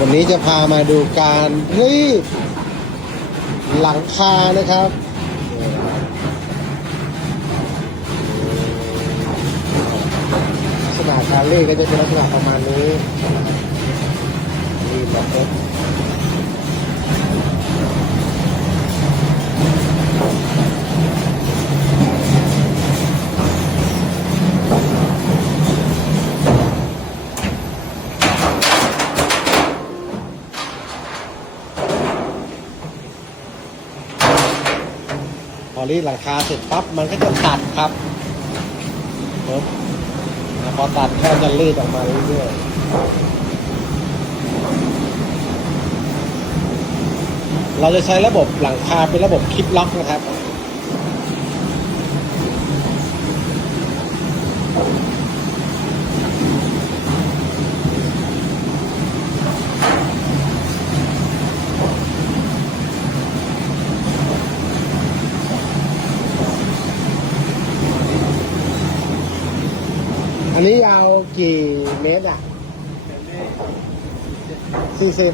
วันนี้จะพามาดูการรีบหลังคานะครับ ลักษณะการรีบก็จะเป็นลักษณะประมาณนี้รีบแบบ พอรีดหลังคาเสร็จปั๊บมันก็จะตัดครับนะพอตัดก็จะรีดออกมาเรื่อยๆเราจะใช้ระบบหลังคาเป็นระบบคลิปล็อกนะครับ อันนี้ยาวกี่เมตรอะสี่สิบ